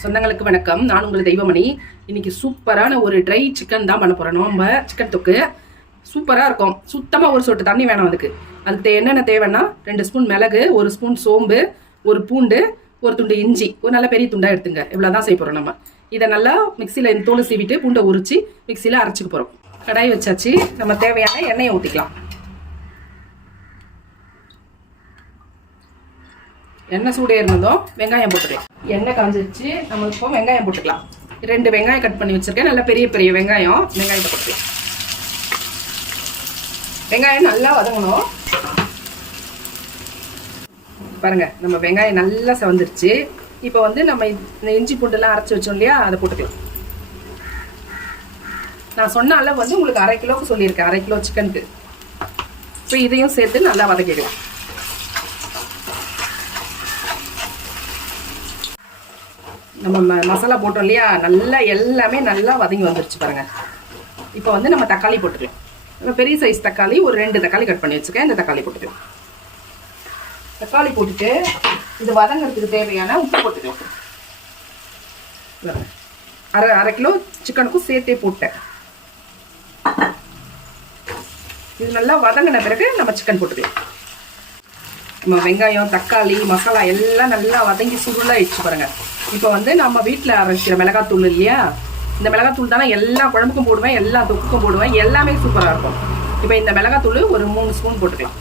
சொந்தங்களுக்கு வணக்கம். நான் உங்கள் தெய்வமணி. இன்னைக்கு சூப்பரான ஒரு ட்ரை சிக்கன் தான் பண்ண போறோம். நம்ம சிக்கன் தொக்கு. சூப்பராக இருக்கும். சுத்தமாக ஒரு சொட்டு தண்ணி வேணும் அதுக்கு. அதுக்கு என்னென்ன தேவைன்னா ரெண்டு ஸ்பூன் மிளகு ஒரு ஸ்பூன் சோம்பு ஒரு பூண்டு ஒரு துண்டு இஞ்சி. ஒரு நல்ல பெரிய துண்டாக எடுத்துங்க. இவ்வளவுதான் செய்ய போகிறோம் நம்ம. இதை நல்லா மிக்சியில தோலை சீவிட்டு பூண்டை உரிச்சு மிக்சியில் அரைச்சிக்க போகிறோம் கடாய் வச்சாச்சு. நம்ம தேவையான எண்ணெயை ஊற்றிக்கலாம் எண்ணெய் சூடு இருந்ததும் வெங்காயம் போட்டுக்கலாம் எண்ணெய் காஞ்சிருச்சு. நம்ம இப்போ வெங்காயம் போட்டுக்கலாம். ரெண்டு வெங்காயம் கட் பண்ணி வச்சிருக்கேன். நல்ல பெரிய பெரிய வெங்காயம் வெங்காயத்தை போட்டுக்கலாம். வெங்காயம் நல்லா வதங்கணும். பாருங்க நம்ம வெங்காயம் நல்லா செவந்துருச்சு. இப்போ வந்து நம்ம இந்த இஞ்சி பூண்டுலாம் அரைச்சி வச்சோம் இல்லையா அதை போட்டுக்கலாம். நான் சொன்ன அளவு வந்து உங்களுக்கு அரை கிலோவுக்கு சொல்லியிருக்கேன். அரை கிலோ சிக்கனுக்கு. இப்போ இதையும் சேர்த்து நல்லா வதக்கிடலாம் நம்ம ம- மசாலா போட்டோம் இல்லையா? நல்லா எல்லாமே நல்லா வதங்கி வந்துருச்சு பாருங்க. இப்போ வந்து நம்ம தக்காளி போட்டுக்கலாம். நம்ம பெரிய சைஸ் தக்காளி ஒரு ரெண்டு தக்காளி கட் பண்ணி வச்சுக்கேன் இந்த தக்காளி போட்டுக்கலாம். தக்காளி போட்டுட்டு இது வதங்கிறதுக்கு தேவையான உப்பு போட்டுக்கலாம். அரை அரை கிலோ சிக்கனுக்கும் சேர்த்தே போட்டேன். இது நல்லா வதங்கின பிறகு நம்ம சிக்கன் போட்டுக்கலாம். நம்ம வெங்காயம் தக்காளி மசாலா எல்லாம் நல்லா வதங்கி சுருளாயிடுச்சு பாருங்க. இப்போ வந்து நம்ம வீட்டில் அரைக்கிற மிளகாத்தூள் இல்லையா? இந்த மிளகாத்தூள் தானே எல்லா குழம்புக்கும் போடுவேன் எல்லா தொக்குக்கும் போடுவேன் எல்லாமே சூப்பராக இருக்கும். இப்போ இந்த மிளகாத்தூள் ஒரு மூணு ஸ்பூன் போட்டுக்கலாம்.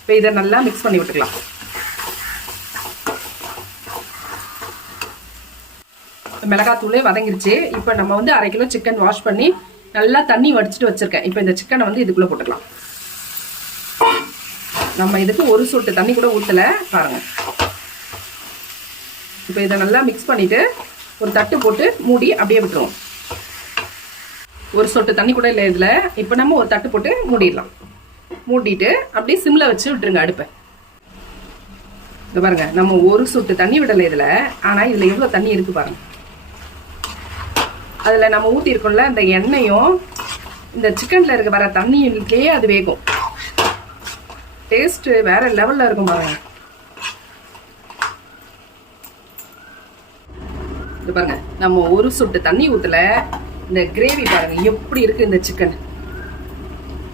இப்போ இதை நல்லா மிக்ஸ் பண்ணி விட்டுக்கலாம். மிளகாத்தூளே வதங்கிருச்சு. இப்போ நம்ம வந்து அரை கிலோ சிக்கன் வாஷ் பண்ணி நல்லா தண்ணி வடிச்சிட்டு வச்சுருக்கேன். இப்போ இந்த சிக்கனை வந்து இதுக்குள்ளே போட்டுக்கலாம். நம்ம இதுக்கு ஒரு சொட்டு தண்ணி கூட ஊற்றல பாருங்கள் இப்போ இதை நல்லா மிக்ஸ் பண்ணிவிட்டு ஒரு தட்டு போட்டு மூடி அப்படியே விட்டுருவோம். ஒரு சொட்டு தண்ணி கூட இல்லை இதில். இப்போ நம்ம ஒரு தட்டு போட்டு மூடிடலாம். மூடிட்டு அப்படியே சிம்மில் வச்சு விட்டுருங்க அடுப்பை. இதை பாருங்கள் நம்ம ஒரு சொட்டு தண்ணி விடலை இதில். ஆனால் இதில் எவ்வளோ தண்ணி இருக்குது பாருங்கள் அதில் நம்ம ஊற்றிருக்கோம்ல அந்த எண்ணெயும் இந்த சிக்கனில் இருக்க வர தண்ணியிலேயே அது வேகும். டேஸ்ட்டு வேற லெவலில் இருக்கும் பாருங்க. இது பாருங்க நம்ம ஒரு சொட்டு தண்ணி ஊற்றல இந்த கிரேவி பாருங்க எப்படி இருக்கு இந்த சிக்கன்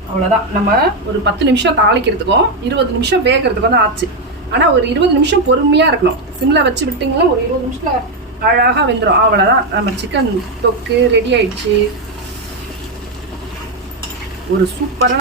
அவ்வளோதான் நம்ம ஒரு பத்து நிமிஷம் தாளிக்கிறதுக்கும் இருபது நிமிஷம் வேகிறதுக்கும் தான் ஆச்சு. ஆனால் ஒரு இருபது நிமிஷம் பொறுமையாக இருக்கணும். சிம்மில் வச்சு விட்டிங்கன்னா ஒரு இருபது நிமிஷத்தில் அழகாக வெந்துடும் அவ்வளோதான் நம்ம சிக்கன் தொக்கு ரெடி ஆயிடுச்சு. ஒரு சூப்பரான